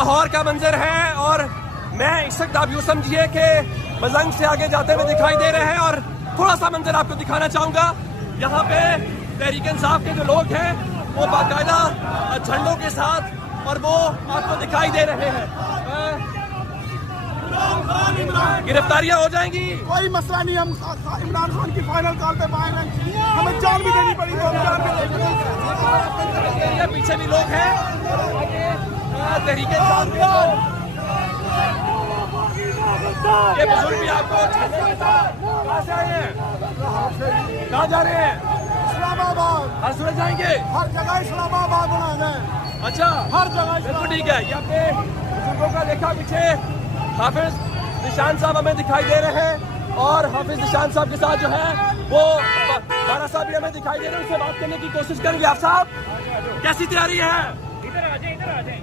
लाहौर का मंजर है और मैं इस वक्त आप यूँ समझिए कि मजंग से आगे जाते हुए दिखाई दे रहे हैं और थोड़ा सा मंजर आपको दिखाना चाहूँगा। यहाँ पे तहरीक इंसाफ के जो लोग हैं वो बाकायदा झंडों के साथ और वो आपको दिखाई दे रहे हैं। गिरफ्तारियां हो जाएंगी, कोई मसला नहीं। हम इमरान खान की फाइनल कॉल पे पाए हैं, हमें जान भी देनी पड़ी तो हम जान भी देंगे। पीछे भी लोग हैं तहरीक इंसाफ के, ये बुजुर्ग भी आपको कहाँ से आए हैं, कहाँ जा रहे हैं? इस्लामाबाद। हर सूरत जाएंगे, हर जगह इस्लामाबाद बनाना है। अच्छा हर जगह बिल्कुल ठीक है। यहाँ पे बुजुर्गों का देखा पीछे हाफिज निशान साहब हमें दिखाई दे रहे हैं और हाफिज निशान साहब के साथ जो है वो बारा साहब भी हमें दिखाई दे रहे हैं। उनसे बात करने की कोशिश करेंगे। आप साहब कैसी तैयारी है? इधर आ जाए, इधर आ जाए।